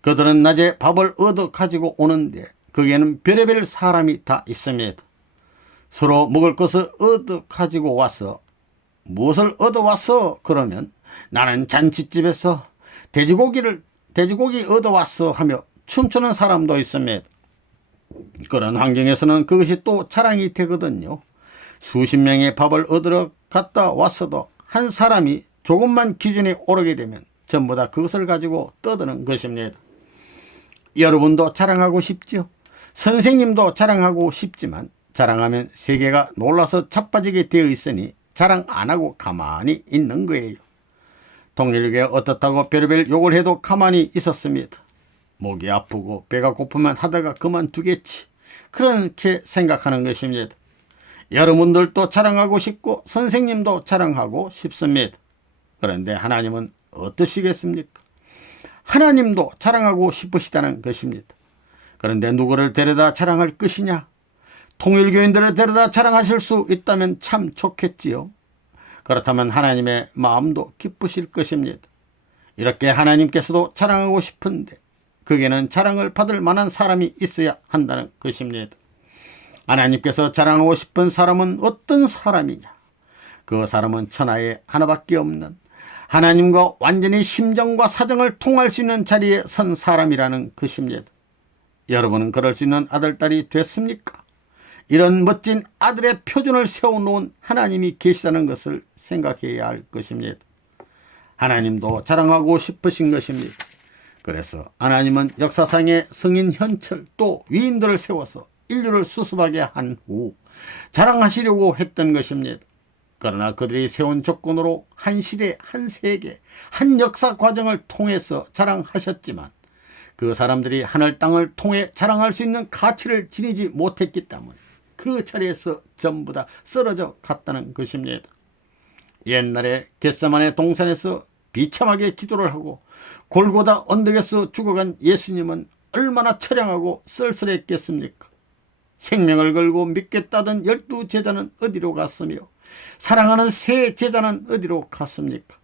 그들은 낮에 밥을 얻어 가지고 오는데 거기에는 별의별 사람이 다 있습니다. 서로 먹을 것을 얻어 가지고 와서 무엇을 얻어왔어? 그러면 나는 잔치집에서 돼지고기 얻어왔어 하며 춤추는 사람도 있습니다. 그런 환경에서는 그것이 또 자랑이 되거든요. 수십 명의 밥을 얻으러 갔다 왔어도 한 사람이 조금만 기준이 오르게 되면 전부 다 그것을 가지고 떠드는 것입니다. 여러분도 자랑하고 싶죠? 선생님도 자랑하고 싶지만 자랑하면 세계가 놀라서 자빠지게 되어 있으니 자랑 안 하고 가만히 있는 거예요. 통일교에 어떻다고 별의별 욕을 해도 가만히 있었습니다. 목이 아프고 배가 고프면 하다가 그만두겠지. 그렇게 생각하는 것입니다. 여러분들도 자랑하고 싶고 선생님도 자랑하고 싶습니다. 그런데 하나님은 어떠시겠습니까? 하나님도 자랑하고 싶으시다는 것입니다. 그런데 누구를 데려다 자랑할 것이냐? 통일교인들을 데려다 자랑하실 수 있다면 참 좋겠지요. 그렇다면 하나님의 마음도 기쁘실 것입니다. 이렇게 하나님께서도 자랑하고 싶은데 거기에는 자랑을 받을 만한 사람이 있어야 한다는 것입니다. 하나님께서 자랑하고 싶은 사람은 어떤 사람이냐? 그 사람은 천하에 하나밖에 없는 하나님과 완전히 심정과 사정을 통할 수 있는 자리에 선 사람이라는 것입니다. 여러분은 그럴 수 있는 아들, 딸이 됐습니까? 이런 멋진 아들의 표준을 세워놓은 하나님이 계시다는 것을 생각해야 할 것입니다. 하나님도 자랑하고 싶으신 것입니다. 그래서 하나님은 역사상의 성인 현철 또 위인들을 세워서 인류를 수습하게 한 후 자랑하시려고 했던 것입니다. 그러나 그들이 세운 조건으로 한 시대, 한 세계, 한 역사 과정을 통해서 자랑하셨지만 그 사람들이 하늘 땅을 통해 자랑할 수 있는 가치를 지니지 못했기 때문에 그 자리에서 전부 다 쓰러져 갔다는 것입니다. 옛날에 겟세마네 동산에서 비참하게 기도를 하고 골고다 언덕에서 죽어간 예수님은 얼마나 처량하고 쓸쓸했겠습니까? 생명을 걸고 믿겠다던 12 제자는 어디로 갔으며 사랑하는 세 제자는 어디로 갔습니까?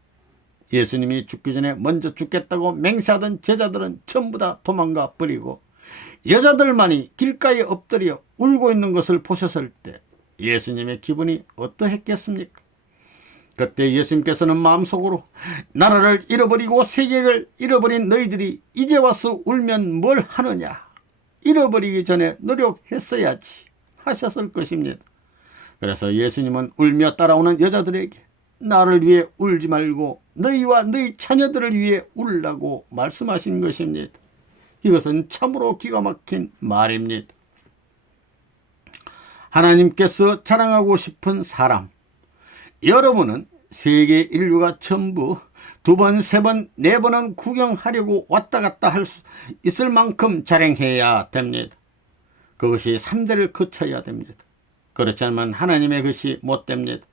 예수님이 죽기 전에 먼저 죽겠다고 맹세하던 제자들은 전부 다 도망가 버리고 여자들만이 길가에 엎드려 울고 있는 것을 보셨을 때 예수님의 기분이 어떠했겠습니까? 그때 예수님께서는 마음속으로 나라를 잃어버리고 세계를 잃어버린 너희들이 이제 와서 울면 뭘 하느냐, 잃어버리기 전에 노력했어야지 하셨을 것입니다. 그래서 예수님은 울며 따라오는 여자들에게 나를 위해 울지 말고 너희와 너희 자녀들을 위해 울라고 말씀하신 것입니다. 이것은 참으로 기가 막힌 말입니다. 하나님께서 자랑하고 싶은 사람, 여러분은 세계 인류가 전부 2번, 3번, 4번은 구경하려고 왔다 갔다 할 수 있을 만큼 자랑해야 됩니다. 그것이 3대를 거쳐야 됩니다. 그렇지 않으면 하나님의 것이 못 됩니다.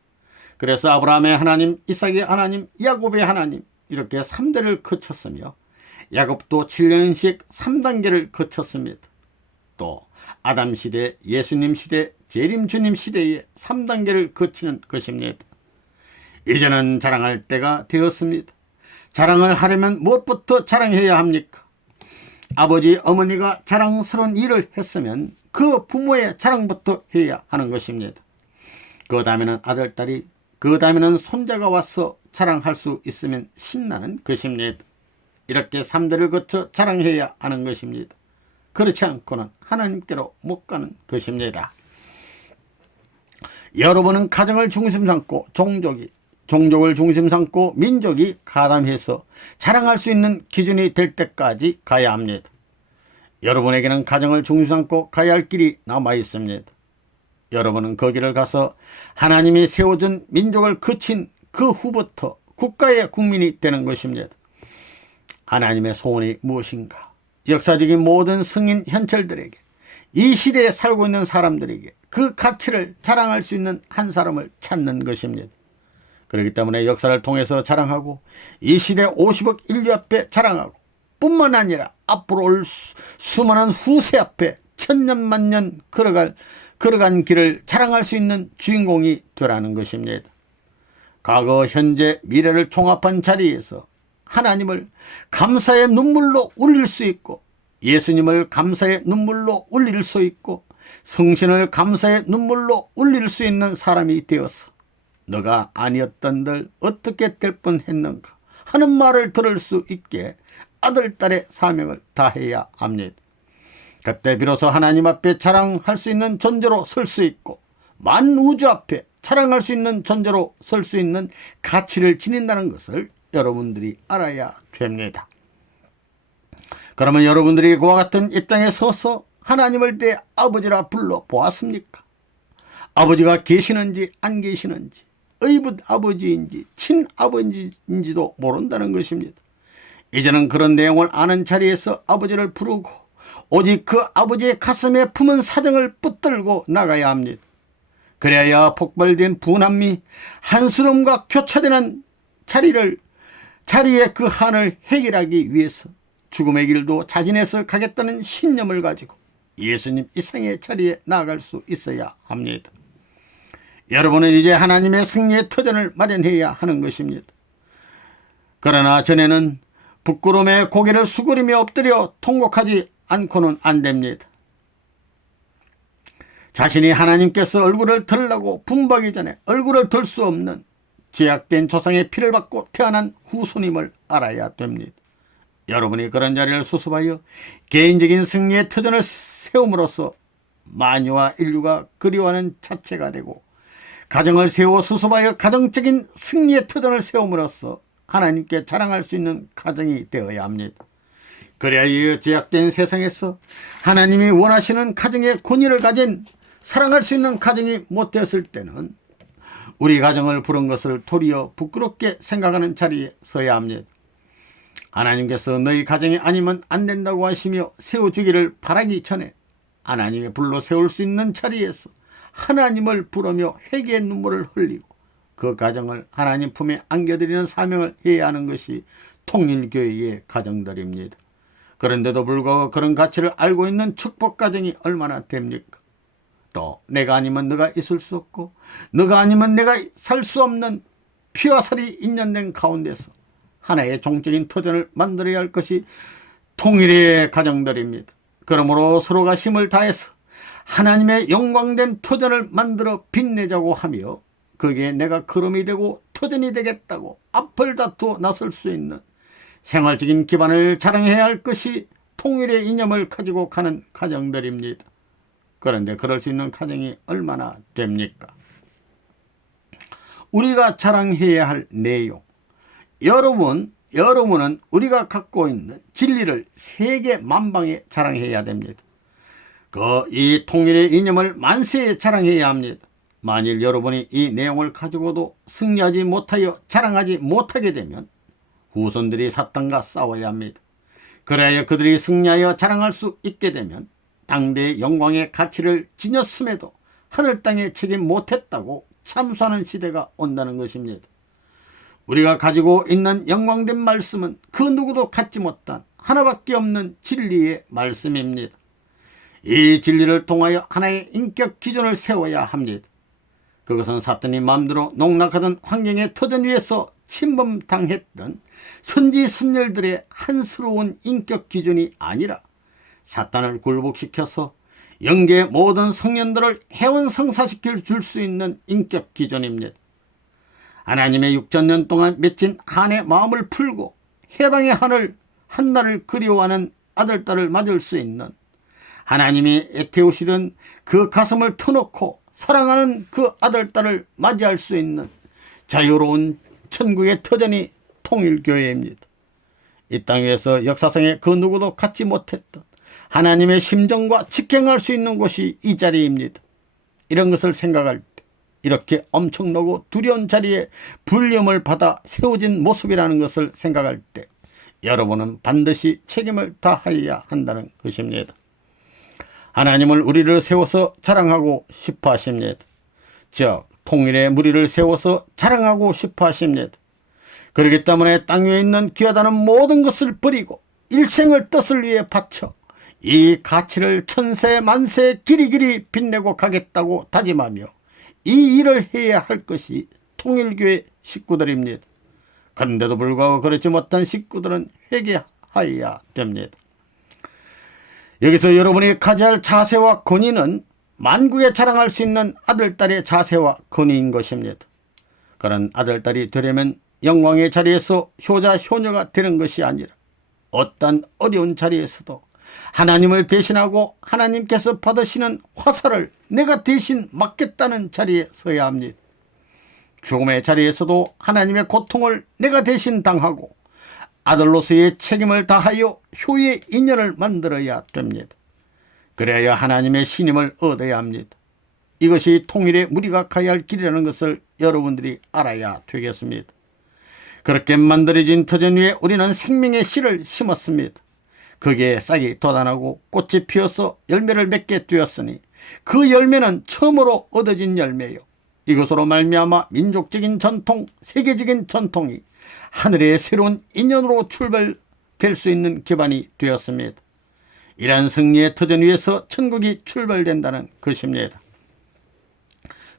그래서 아브라함의 하나님, 이삭의 하나님, 야곱의 하나님 이렇게 3대를 거쳤으며 야곱도 7년씩 3단계를 거쳤습니다. 또 아담 시대, 예수님 시대, 재림 주님 시대에 3단계를 거치는 것입니다. 이제는 자랑할 때가 되었습니다. 자랑을 하려면 무엇부터 자랑해야 합니까? 아버지, 어머니가 자랑스러운 일을 했으면 그 부모의 자랑부터 해야 하는 것입니다. 그 다음에는 아들, 딸이, 그 다음에는 손자가 와서 자랑할 수 있으면 신나는 것입니다. 이렇게 3대를 거쳐 자랑해야 하는 것입니다. 그렇지 않고는 하나님께로 못 가는 것입니다. 여러분은 가정을 중심 삼고 종족을 중심 삼고 민족이 가담해서 자랑할 수 있는 기준이 될 때까지 가야 합니다. 여러분에게는 가정을 중심 삼고 가야 할 길이 남아 있습니다. 여러분은 거기를 가서 하나님이 세워준 민족을 거친 그 후부터 국가의 국민이 되는 것입니다. 하나님의 소원이 무엇인가? 역사적인 모든 성인 현철들에게, 이 시대에 살고 있는 사람들에게 그 가치를 자랑할 수 있는 한 사람을 찾는 것입니다. 그렇기 때문에 역사를 통해서 자랑하고 이 시대 50억 인류 앞에 자랑하고 뿐만 아니라 앞으로 올 수많은 후세 앞에 천년만년 걸어간 길을 자랑할 수 있는 주인공이 되라는 것입니다. 과거, 현재, 미래를 종합한 자리에서 하나님을 감사의 눈물로 울릴 수 있고 예수님을 감사의 눈물로 울릴 수 있고 성신을 감사의 눈물로 울릴 수 있는 사람이 되어서 너가 아니었던들 어떻게 될 뻔했는가 하는 말을 들을 수 있게 아들, 딸의 사명을 다해야 합니다. 그때 비로소 하나님 앞에 자랑할 수 있는 존재로 설 수 있고 만우주 앞에 자랑할 수 있는 존재로 설 수 있는 가치를 지닌다는 것을 여러분들이 알아야 됩니다. 그러면 여러분들이 그와 같은 입장에 서서 하나님을 내 아버지라 불러 보았습니까? 아버지가 계시는지 안 계시는지, 의붓 아버지인지 친아버지인지도 모른다는 것입니다. 이제는 그런 내용을 아는 자리에서 아버지를 부르고 오직 그 아버지의 가슴에 품은 사정을 붙들고 나가야 합니다. 그래야 폭발된 분함이 한스러움과 교차되는 자리에 그 한을 해결하기 위해서 죽음의 길도 자진해서 가겠다는 신념을 가지고 예수님 이상의 자리에 나아갈 수 있어야 합니다. 여러분은 이제 하나님의 승리의 터전을 마련해야 하는 것입니다. 그러나 전에는 부끄러움에 고개를 수그리며 엎드려 통곡하지 않고는 안 됩니다. 자신이 하나님께서 얼굴을 들라고 분부하기 전에 얼굴을 들 수 없는 죄악된 조상의 피를 받고 태어난 후손임을 알아야 됩니다. 여러분이 그런 자리를 수습하여 개인적인 승리의 터전을 세움으로써 만유와 인류가 그리워하는 자체가 되고, 가정을 세워 수습하여 가정적인 승리의 터전을 세움으로써 하나님께 자랑할 수 있는 가정이 되어야 합니다. 그래야 이 제약된 세상에서 하나님이 원하시는 가정의 권위를 가진 사랑할 수 있는 가정이 못되었을 때는 우리 가정을 부른 것을 도리어 부끄럽게 생각하는 자리에 서야 합니다. 하나님께서 너희 가정이 아니면 안 된다고 하시며 세워주기를 바라기 전에 하나님의 불로 세울 수 있는 자리에서 하나님을 부르며 회개의 눈물을 흘리고 그 가정을 하나님 품에 안겨드리는 사명을 해야 하는 것이 통일교회의 가정들입니다. 그런데도 불구하고 그런 가치를 알고 있는 축복 가정이 얼마나 됩니까? 또 내가 아니면 너가 있을 수 없고 너가 아니면 내가 살 수 없는 피와 살이 인연된 가운데서 하나의 종적인 터전을 만들어야 할 것이 통일의 가정들입니다. 그러므로 서로가 힘을 다해서 하나님의 영광된 터전을 만들어 빛내자고 하며 거기에 내가 걸음이 되고 터전이 되겠다고 앞을 다투어 나설 수 있는 생활적인 기반을 자랑해야 할 것이 통일의 이념을 가지고 가는 가정들입니다. 그런데 그럴 수 있는 가정이 얼마나 됩니까? 우리가 자랑해야 할 내용, 여러분은 우리가 갖고 있는 진리를 세계 만방에 자랑해야 됩니다. 이 통일의 이념을 만세에 자랑해야 합니다. 만일 여러분이 이 내용을 가지고도 승리하지 못하여 자랑하지 못하게 되면 후손들이 사탄과 싸워야 합니다. 그래야 그들이 승리하여 자랑할 수 있게 되면 당대의 영광의 가치를 지녔음에도 하늘 땅에 책임 못했다고 참수하는 시대가 온다는 것입니다. 우리가 가지고 있는 영광된 말씀은 그 누구도 갖지 못한 하나밖에 없는 진리의 말씀입니다. 이 진리를 통하여 하나의 인격 기준을 세워야 합니다. 그것은 사탄이 마음대로 농락하던 환경의 터전 위에서 침범당했던 선지선열들의 한스러운 인격 기준이 아니라 사탄을 굴복시켜서 영계의 모든 성년들을 해원성사시킬 줄 수 있는 인격 기준입니다. 하나님의 6천년 동안 맺힌 한의 마음을 풀고 해방의 한날을 그리워하는 아들딸을 맞을 수 있는, 하나님이 애태우시던 그 가슴을 터놓고 사랑하는 그 아들딸을 맞이할 수 있는 자유로운 천국의 터전이 통일교회입니다. 이 땅 위에서 역사상에 그 누구도 갖지 못했던 하나님의 심정과 직행할 수 있는 곳이 이 자리입니다. 이런 것을 생각할 때 이렇게 엄청나고 두려운 자리에 불림을 받아 세워진 모습이라는 것을 생각할 때 여러분은 반드시 책임을 다하여야 한다는 것입니다. 하나님을 우리를 세워서 자랑하고 싶어 하십니다. 즉 통일의 무리를 세워서 자랑하고 싶어 하십니다. 그렇기 때문에 땅 위에 있는 귀하다는 모든 것을 버리고 일생을 뜻을 위해 바쳐 이 가치를 천세 만세 길이길이 빛내고 가겠다고 다짐하며 이 일을 해야 할 것이 통일교회 식구들입니다. 그런데도 불구하고 그렇지 못한 식구들은 회개하여야 됩니다. 여기서 여러분이 가져야 할 자세와 권위는 만국에 자랑할 수 있는 아들딸의 자세와 권위인 것입니다. 그런 아들딸이 되려면 영광의 자리에서 효자 효녀가 되는 것이 아니라 어떤 어려운 자리에서도 하나님을 대신하고 하나님께서 받으시는 화살을 내가 대신 맞겠다는 자리에 서야 합니다. 죽음의 자리에서도 하나님의 고통을 내가 대신 당하고 아들로서의 책임을 다하여 효의 인연을 만들어야 됩니다. 그래야 하나님의 신임을 얻어야 합니다. 이것이 통일의 무리가 가야 할 길이라는 것을 여러분들이 알아야 되겠습니다. 그렇게 만들어진 터전 위에 우리는 생명의 씨를 심었습니다. 거기에 싹이 돋아나고 꽃이 피어서 열매를 맺게 되었으니 그 열매는 처음으로 얻어진 열매요. 이것으로 말미암아 민족적인 전통, 세계적인 전통이 하늘의 새로운 인연으로 출발될 수 있는 기반이 되었습니다. 이러한 승리의 터전 위에서 천국이 출발된다는 것입니다.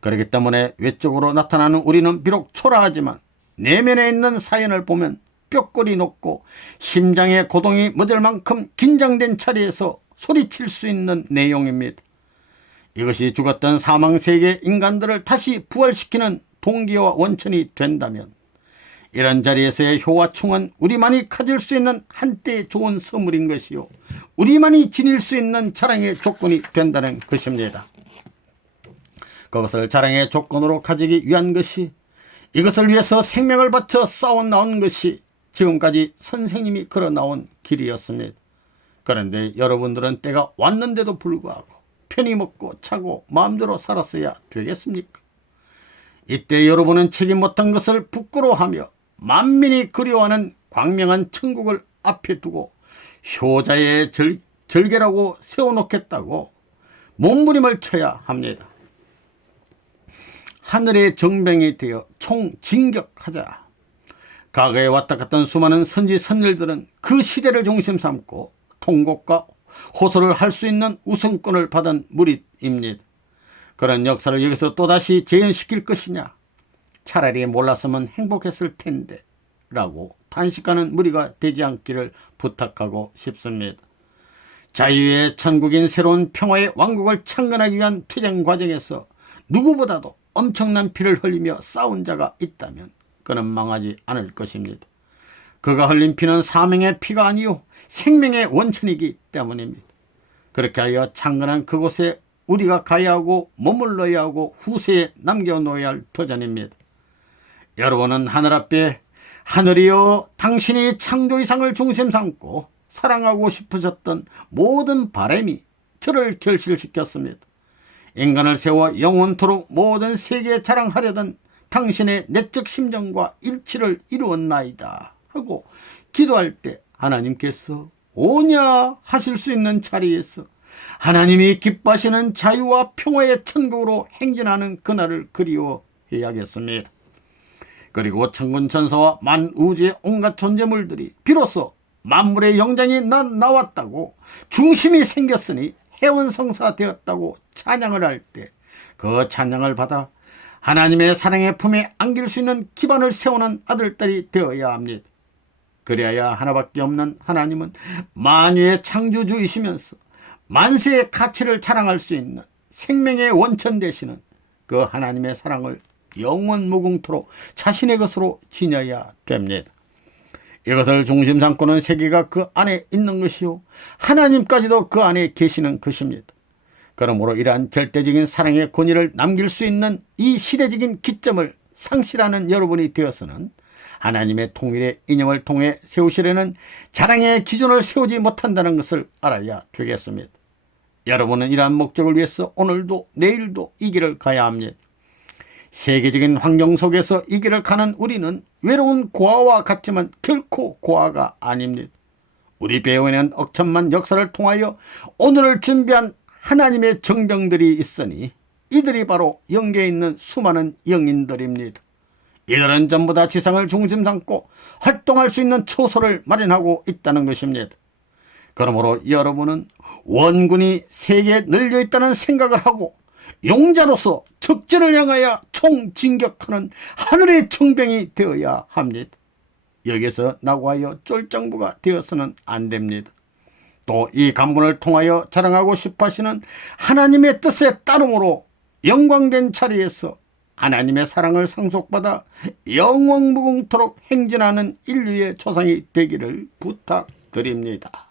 그렇기 때문에 외적으로 나타나는 우리는 비록 초라하지만 내면에 있는 사연을 보면 뼈골이 높고 심장의 고동이 멎을 만큼 긴장된 자리에서 소리칠 수 있는 내용입니다. 이것이 죽었던 사망세계 인간들을 다시 부활시키는 동기와 원천이 된다면 이런 자리에서의 효와충은 우리만이 가질 수 있는 한때 좋은 선물인 것이요, 우리만이 지닐 수 있는 자랑의 조건이 된다는 것입니다. 그것을 자랑의 조건으로 가지기 위한 것이, 이것을 위해서 생명을 바쳐 싸워 나온 것이 지금까지 선생님이 걸어 나온 길이었습니다. 그런데 여러분들은 때가 왔는데도 불구하고 편히 먹고 자고 마음대로 살았어야 되겠습니까? 이때 여러분은 책임 못한 것을 부끄러워하며 만민이 그리워하는 광명한 천국을 앞에 두고 효자의 절개라고 세워놓겠다고 몸부림을 쳐야 합니다. 하늘의 정병이 되어 총진격하자. 과거에 왔다 갔던 수많은 선지 선열들은 그 시대를 중심 삼고 통곡과 호소를 할 수 있는 우선권을 받은 무리입니다. 그런 역사를 여기서 또다시 재현시킬 것이냐, 차라리 몰랐으면 행복했을 텐데 라고 탄식하는 무리가 되지 않기를 부탁하고 싶습니다. 자유의 천국인 새로운 평화의 왕국을 창건하기 위한 투쟁 과정에서 누구보다도 엄청난 피를 흘리며 싸운 자가 있다면 그는 망하지 않을 것입니다. 그가 흘린 피는 사명의 피가 아니요 생명의 원천이기 때문입니다. 그렇게 하여 창건한 그곳에 우리가 가야 하고 머물러야 하고 후세에 남겨놓아야 할 터전입니다. 여러분은 하늘 앞에 하늘이여 당신이 창조 이상을 중심 삼고 사랑하고 싶으셨던 모든 바람이 저를 결실시켰습니다. 인간을 세워 영원토록 모든 세계에 자랑하려던 당신의 내적 심정과 일치를 이루었나이다 하고 기도할 때 하나님께서 오냐 하실 수 있는 자리에서 하나님이 기뻐하시는 자유와 평화의 천국으로 행진하는 그날을 그리워해야겠습니다. 그리고 천군 천사와 만우주의 온갖 존재물들이 비로소 만물의 영장이 나왔다고, 중심이 생겼으니 해원성사 되었다고 찬양을 할 때 그 찬양을 받아 하나님의 사랑의 품에 안길 수 있는 기반을 세우는 아들딸이 되어야 합니다. 그래야 하나밖에 없는 하나님은 만유의 창조주이시면서 만세의 가치를 자랑할 수 있는 생명의 원천 되시는 그 하나님의 사랑을 영원 무궁토록 자신의 것으로 지녀야 됩니다. 이것을 중심 삼고는 세계가 그 안에 있는 것이요 하나님까지도 그 안에 계시는 것입니다. 그러므로 이러한 절대적인 사랑의 권위를 남길 수 있는 이 시대적인 기점을 상실하는 여러분이 되어서는 하나님의 통일의 이념을 통해 세우시려는 자랑의 기준을 세우지 못한다는 것을 알아야 되겠습니다. 여러분은 이러한 목적을 위해서 오늘도 내일도 이 길을 가야 합니다. 세계적인 환경 속에서 이 길을 가는 우리는 외로운 고아와 같지만 결코 고아가 아닙니다. 우리 배후에는 억천만 역사를 통하여 오늘을 준비한 하나님의 정병들이 있으니 이들이 바로 영계에 있는 수많은 영인들입니다. 이들은 전부 다 지상을 중심 삼고 활동할 수 있는 처소를 마련하고 있다는 것입니다. 그러므로 여러분은 원군이 세계에 널려 있다는 생각을 하고 용자로서 적진을 향하여 총진격하는 하늘의 정병이 되어야 합니다. 여기서 나고하여 쫄정부가 되어서는 안 됩니다. 또 이 간문을 통하여 자랑하고 싶어 하시는 하나님의 뜻에 따름으로 영광된 자리에서 하나님의 사랑을 상속받아 영원무궁토록 행진하는 인류의 조상이 되기를 부탁드립니다.